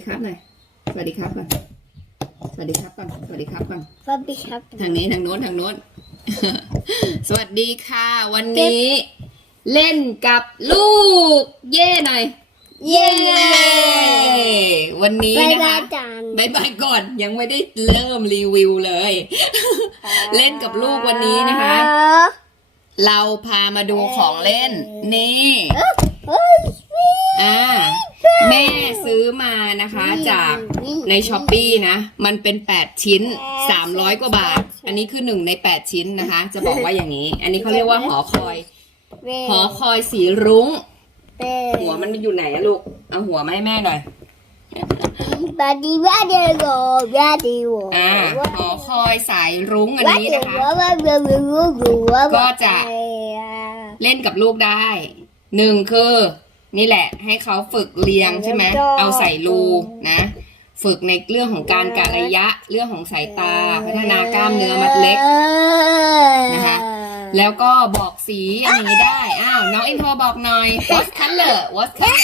ดีครับหน่อยสวัสดีครับก่อนสวัสดีครับก่อนสวัสดีครับก่อนสวัสดีครับ ทางนี้ทางโน้นทางโน้น สวัสดีค่ะ วันนี้ เล่นกับลูก เย่หน่อย เย้วันนี้บายนะบาคะยจันบายบายก่อนยังไม่ได้เริ่มรีวิวเลย เล่นกับลูกวันนี้นะคะ เราพามาดูของเล่น นี่เฮ้ยอ่า แม่ซื้อมานะคะจากในช้อปปีนะ มันเป็น 8 ชิ้น 300 กว่าบาท อันนี้คือหนึ่งใน 8 ชิ้นนะคะ จะบอกว่าอย่างนี้ อันนี้เขาเรียกว่าหอคอย หอคอยสีรุ้ง หัวมันอยู่ไหนอะลูก เอาหัวมาให้แม่หน่อยบาดีบาดีโกบาดีโกอ่าหอคอยสายรุ้งอันนี้นะคะก็จะเล่นกับลูกได้หนึ่งคือ นี่แหละ ให้เขาฝึกเรียงใช่ไหมเอาใส่รูนะ ฝึกในเรื่องของการกะระยะเรื่องของสายตา พัฒนากล้ามเนื้อมัดเล็กนะคะแล้วก็บอกสีอันนี้ได้ อ้าว น้องอินโทรบอกหน่อย what color what color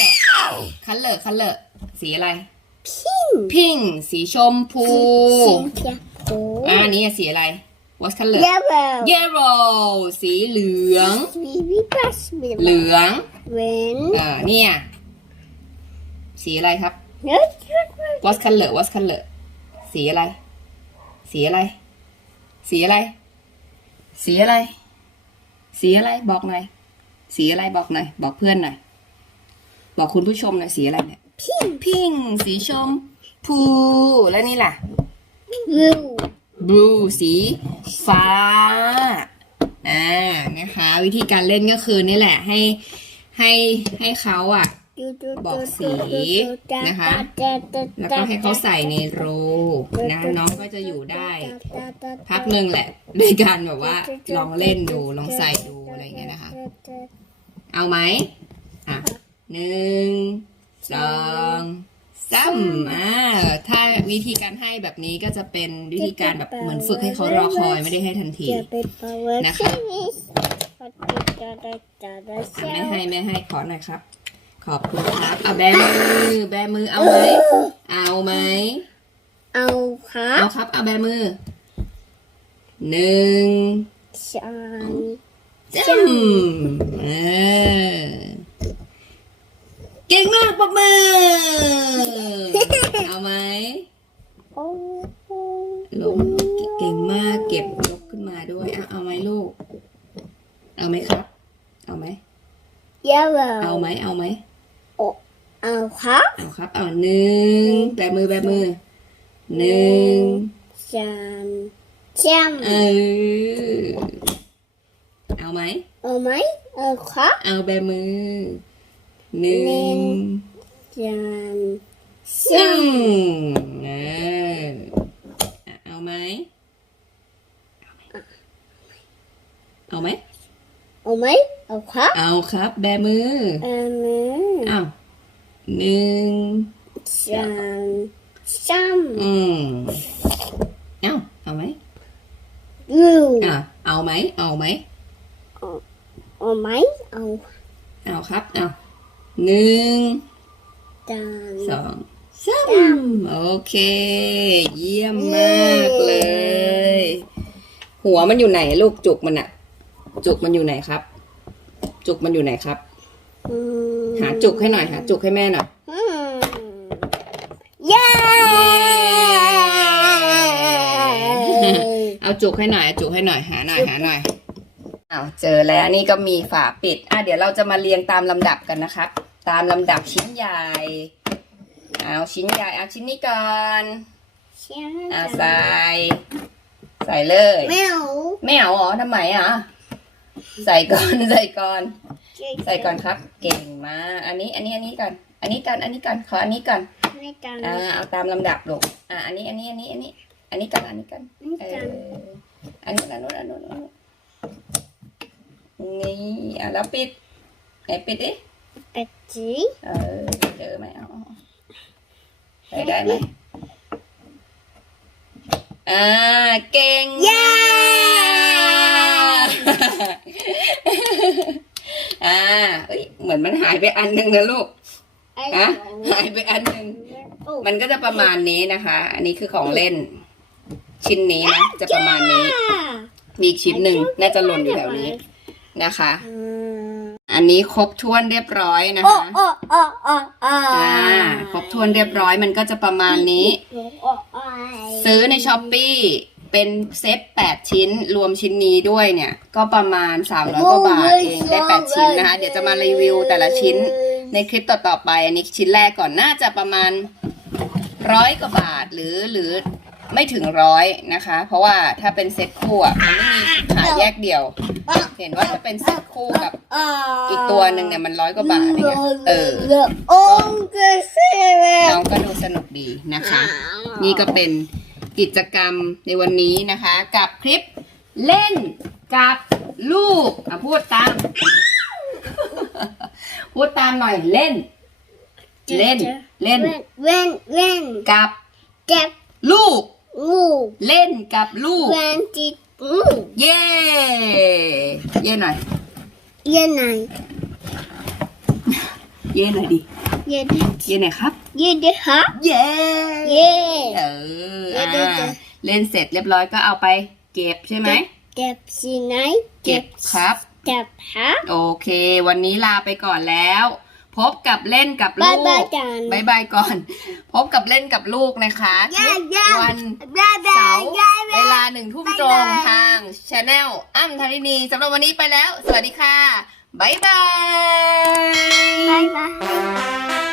color color สีอะไร พิงสีชมพู สีเขียวโอ้อ่านี่สีอะไร what color เยลโล่ yellow สีเหลืองมีวิปัสมีเหลืองเว้นเออเนี่ย สีอะไรครับเนื้อ what color what color สีอะไร สีอะไร สีอะไร สีอะไร สีอะไร บอกหน่อย สีอะไรบอกหน่อย บอกเพื่อนหน่อย บอกคุณผู้ชมหน่อย สีอะไรเนี่ย พิงพิง สีชมพู แล้วนี่ล่ะบลู blue สีฟ้า อ่า นะคะ วิธีการเล่นก็คือนี่แหละให้ให้ให้เขาอะ บอกสีนะคะ แล้วก็ให้เขาใส่ในโรนะน้องก็จะอยู่ได้ พักหนึ่งแหละด้วยการแบบว่าลองเล่นดูลองใส่ดูอะไรเงี้ยนะคะ เอาไหมอะหนึ่งสอง สามอ่าถ้าวิธีการให้แบบนี้ก็จะเป็นวิธีการแบบเหมือนฝึกให้เขารอคอยไม่ได้ให้ทันทีนะคะอะไม่ให้ไม่ให้ขอหน่อยครับ ขอบคุณครับเอาแบมือ แบมือเอาไหมเอาไหมเอาครับเอาครับเอาแบมือหนึ่งฉันจ้ำเออ เก่งมากปรบมือ เอาไหมโอ้ลงเก่งมากเก็บยกขึ้นมาด้วยอะเอาไหมลูก เอาไหมครับ เอาไหมเยลโล่เอาไหมเอาไหมเอาครับ เอาครับ เอาหนึ่งแบมือแบมือหนึ่งฉันฉันเออเอาไหมเอาไหมเอาครับ เอาแบมือ หนึ่งฉันซึ่งเอออะเอาไหมเอาไหมเอาไหมเอาครับ เอาครับ แบมือเอาไหมเอาหนึ่งฉันฉันอืมเอาเอาไหมยูอะเอาไหมเอาไหมเอาไหมเอาเอาครับเอา หนึ่งฉันสองสามโอเค เยี่ยมมากเลย หัวมันอยู่ไหนลูกจุกมันอะจุกมันอยู่ไหนครับ จุกมันอยู่ไหนครับอืมหาจุกให้หน่อยหาจุกให้แม่หน่อยอืมเย้เอาจุกให้หน่อยเอาจุกให้หน่อยหาหน่อยหาหน่อยเอาเจอแล้วนี่ก็มีฝาปิด อะเดี๋ยวเราจะมาเรียงตามลำดับกันนะครับ ตามลำดับชิ้นใหญ่ เอาชิ้นใหญ่เอาชิ้นนี้ก่อนอะใส่ ใส่เลยไม่เอาไม่เอาเหรอทำไมอะใส่ก่อนใส่ก่อน ใส่ก่อนครับ เก่งมากอันนี้ อันนี้อันนี้ก่อน อันนี้ก่อนอันนี้ก่อนขออันนี้ก่อนไม่กันอ่าเอาตามลำดับลูกอ่าอันนี้อันนี้อันนี้อันนี้ อันนี้ก่อนอันนี้ก่อนไม่เอกันออันนู้นอันนู้นอันนู้นอันนู้นนี่อะแล้วปิดไหนปิดดิ เป็ดจีเออเจอไหมเอาใส่ได้ไหมอ่า เก่งมากอ่าเอ้ยเหมือนมันหายไปอันหนึ่งนะลูกไอ้ฮะหายไปอันหนึ่งมันก็จะประมาณนี้นะคะ อันนี้คือของเล่น ชิ้นนี้นะจะประมาณนี้ มีอีกชิ้นหนึ่งน่าจะหล่นอยู่แถวนี้นะคะ อันนี้ครบถ้วนเรียบร้อยนะคะโอ้โอ้โอ้โอ้อ่าครบถ้วนเรียบร้อยมันก็จะประมาณนี้ ซื้อในช้อปปีเป็นเซ็ต8ชิ้นรวมชิ้นนี้ด้วยเนี่ย ก็ประมาณ300กว่าบาทเองได้8ชิ้นนะคะ เดี๋ยวจะมารีวิวแต่ละชิ้นในคลิปต่อๆไป อันนี้ชิ้นแรกก่อนน่าจะประมาณร้อยกว่าบาทหรือหรือไม่ถึงร้อยนะคะ เพราะว่าถ้าเป็นเซ็ตคู่อะมันไม่มีขายแยกเดียว เห็นว่าจะเป็นเซ็ตคู่กับอีกตัวหนึ่งเนี่ยมันร้อยกว่าบาทเนี่ยเออโอ้กระเสือน้องก็ดูสนุกดีนะคะ นี่ก็เป็นกิจกรรมในวันนี้นะคะ กับคลิปเล่นกับลูกอะพูดตาม พูดตามหน่อยเล่น เล่นเล่นเว้นเว้นกับเจ็บลูกงูเล่นกับลูกเว้นจิตงู เย่เย่หน่อย เย็นไหนเย่หน่อยดิเย็นเย่หน่อยครับ เย็นดิฮะเย่เย่เออเย่อ่าเย่เย่เล่นเสร็จเรียบร้อยก็เอาไป เก็บใช่ไหมเจ็บสิไหนเก็บครับเจ็บฮะโอเค วันนี้ลาไปก่อนแล้ว พบกับเล่นกับบาลูยกบายกันบายบายก่อน พบกับเล่นกับลูกนะคะย่าทุกย่าวันบายบาเสายร์ย่าเวลาหนึ่งทุ่มตรงทางช anel อ้ำธารินีสำหรับวันนี้ไปแล้ว สวัสดีค่ะบ๊ายบายบายบาย